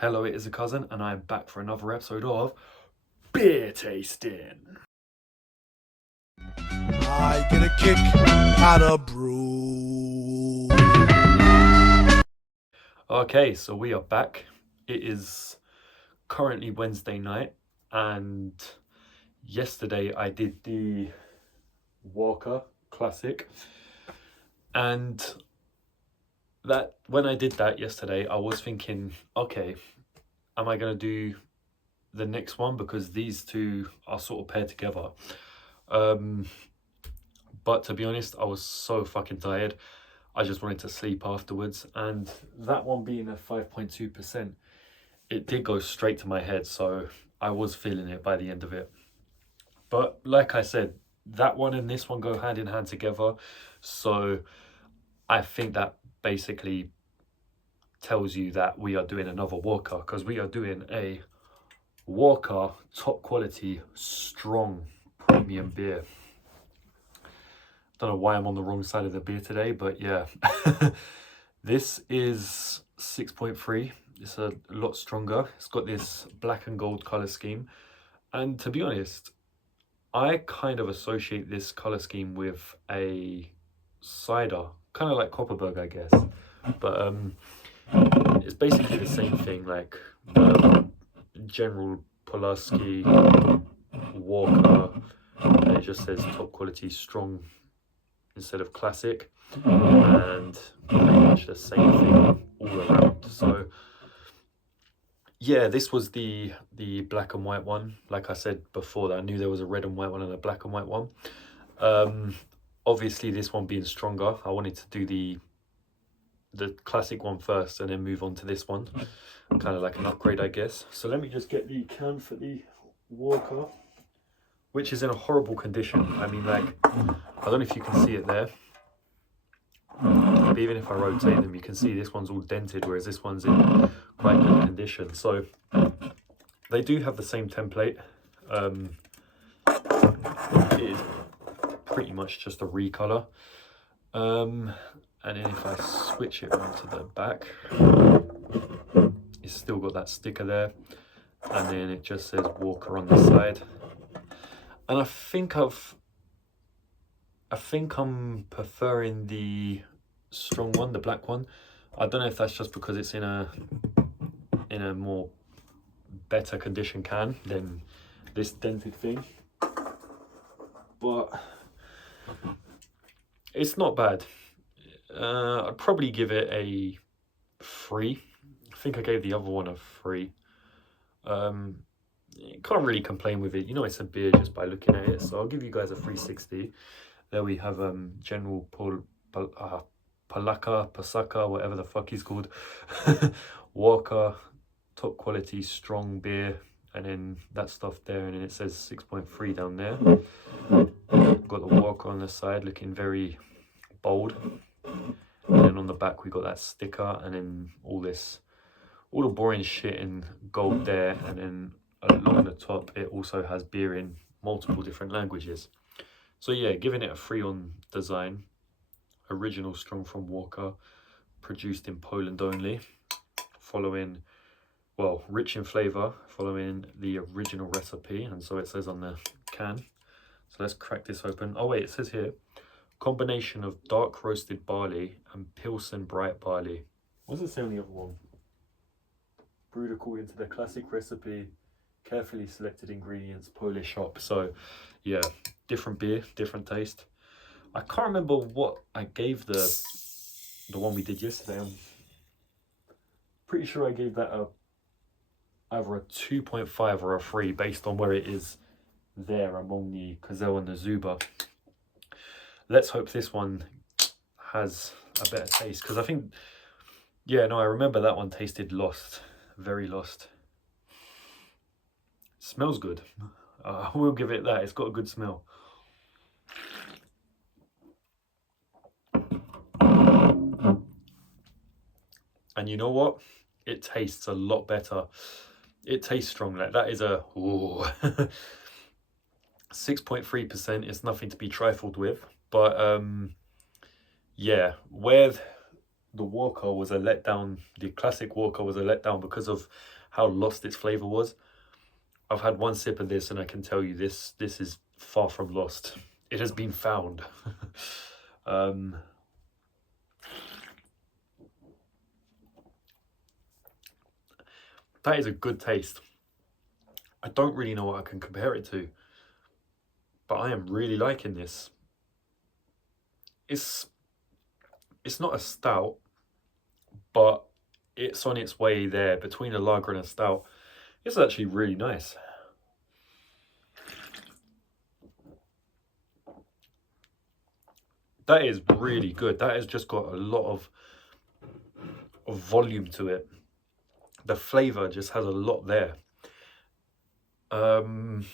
Hello, it is a cousin, and I am back for another episode of Beer Tasting. I get a kick out of brew. Okay, so we are back. It is currently Wednesday night, and yesterday I did the Warka Classic, and that when I did that yesterday, I was thinking, okay, am I going to do the next one, because these two are sort of paired together. But to be honest, I was so fucking tired. I just wanted to sleep afterwards, and that one being a 5.2%, it did go straight to my head, so I was feeling it by the end of it. But like I said, that one and this one go hand in hand together, so I think that basically tells you that we are doing another Warka, because we are doing a Warka top quality strong premium beer. Don't know why I'm on the wrong side of the beer today, but yeah. This is 6.3. It's a lot stronger. It's got this black and gold color scheme, and to be honest, I kind of associate this color scheme with a cider, kind of like Copperberg, I guess. But it's basically the same thing, like General Pulaski, Walker, and it just says top quality strong instead of classic, and pretty much the same thing all around. So yeah, this was the black and white one. Like I said before, that I knew there was a red and white one and a black and white one. Obviously this one being stronger, I wanted to do the classic one first and then move on to this one, kind of like an upgrade, I guess. So let me just get the can for the Warka, which is in a horrible condition. I mean, like, I don't know if you can see it there, but even if I rotate them, you can see this one's all dented, whereas this one's in quite good condition. So they do have the same template. It is pretty much just a recolor. And then if I switch it onto the back, it's still got that sticker there, and then it just says Warka on the side. And I think I'm preferring the strong one, the black one. I don't know if that's just because it's in a more better condition can than this dented thing, but it's not bad. I'd probably give it a 3. I think I gave the other one a 3. Can't really complain with it. You know, it's a beer just by looking at it. So I'll give you guys a 360. There we have General Pasaka, whatever the fuck he's called. Warka, top quality strong beer, and then that stuff there, and then it says 6.3 down there. Got the Warka on the side, looking very bold. And then on the back we got that sticker, and then all the boring shit in gold there, and then along the top it also has beer in multiple different languages. So yeah, giving it a 3 on design. Original strong from Warka, produced in Poland only, following, well, rich in flavour, following the original recipe, and so it says on the can. So let's crack this open. Oh wait, it says here, combination of dark roasted barley and Pilsen bright barley. What does it say on the other one? Brewed according to the classic recipe, carefully selected ingredients, Polish hop. So yeah, different beer, different taste. I can't remember what I gave the one we did yesterday. I'm pretty sure I gave that either a 2.5 or a 3 based on where it is there among the Kozel and the Zuba. Let's hope this one has a better taste, because I think, yeah, no, I remember that one tasted lost, very lost. Smells good. I will give it that. It's got a good smell. And you know what? It tastes a lot better. It tastes strong. Like, that is a 6.3%. It's nothing to be trifled with. But yeah, where the Warka was a letdown. The classic Warka was a letdown because of how lost its flavour was. I've had one sip of this and I can tell you this is far from lost. It has been found. That is a good taste. I don't really know what I can compare it to, but I am really liking this. It's not a stout, but it's on its way there between a lager and a stout. It's actually really nice. That is really good. That has just got a lot of volume to it. The flavour just has a lot there. I'm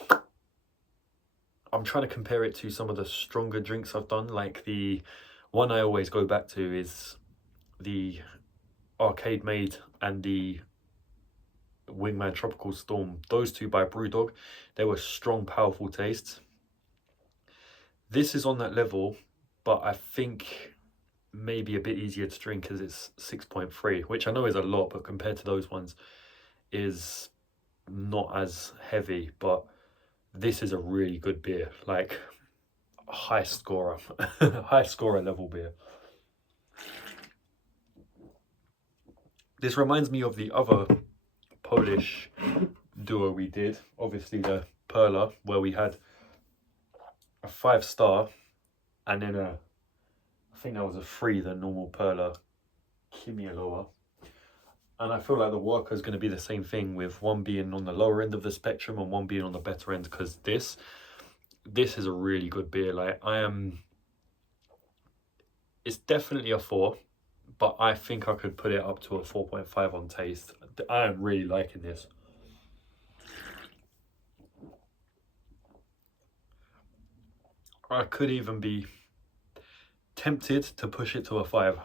trying to compare it to some of the stronger drinks I've done. Like the one I always go back to is the Arcade Made and the Wingman Tropical Storm. Those two by Brewdog. They were strong, powerful tastes. This is on that level, but I think maybe a bit easier to drink because it's 6.3, which I know is a lot, but compared to those ones is not as heavy. But this is a really good beer, like high scorer, high scorer level beer. This reminds me of the other Polish duo we did, obviously the Perla, where we had a 5-star and then I think that was a 3, the normal Perla Kimialoa. And I feel like the Warka is going to be the same thing, with one being on the lower end of the spectrum and one being on the better end, because this is a really good beer. Like it's definitely a 4, but I think I could put it up to a 4.5 on taste. I am really liking this. I could even be tempted to push it to a 5.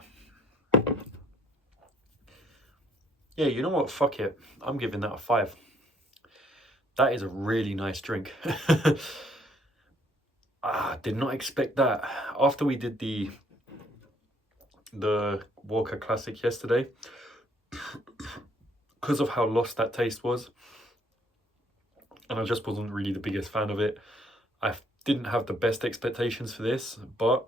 Yeah, you know what? Fuck it. I'm giving that a 5. That is a really nice drink. Did not expect that. After we did the Warka Classic yesterday, because of how lost that taste was, and I just wasn't really the biggest fan of it, I didn't have the best expectations for this. But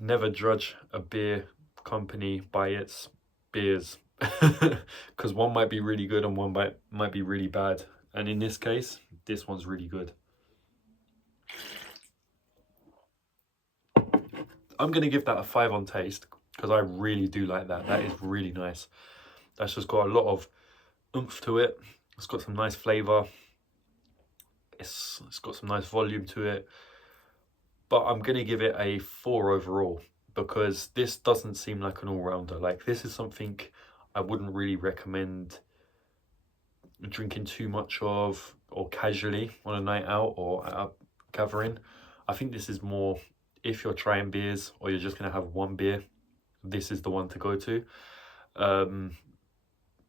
never judge a beer company by its beers, because one might be really good and one might be really bad, and in this case this one's really good. I'm going to give that a 5 on taste because I really do like that. That is really nice. That's just got a lot of oomph to it. It's got some nice flavour. It's got some nice volume to it. But I'm going to give it a 4 overall, because this doesn't seem like an all-rounder. Like, this is something I wouldn't really recommend drinking too much of, or casually on a night out or at a gathering. I think this is more if you're trying beers or you're just going to have one beer, this is the one to go to.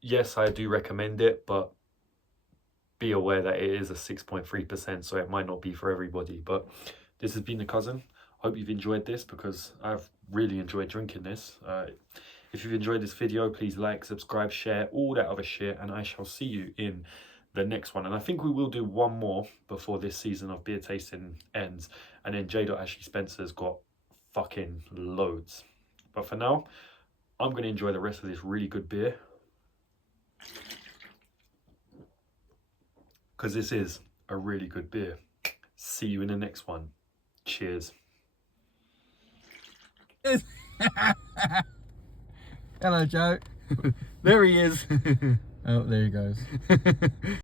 Yes, I do recommend it, but be aware that it is a 6.3%, so it might not be for everybody. But this has been The Cousin. Hope you've enjoyed this, because I've really enjoyed drinking this. If you've enjoyed this video, please like, subscribe, share, all that other shit, and I shall see you in the next one. And I think we will do one more before this season of beer tasting ends, and then J.Ashley Spencer's got fucking loads. But for now, I'm going to enjoy the rest of this really good beer, because this is a really good beer. See you in the next one. Cheers. Hello, Joe. There he is. Oh, there he goes.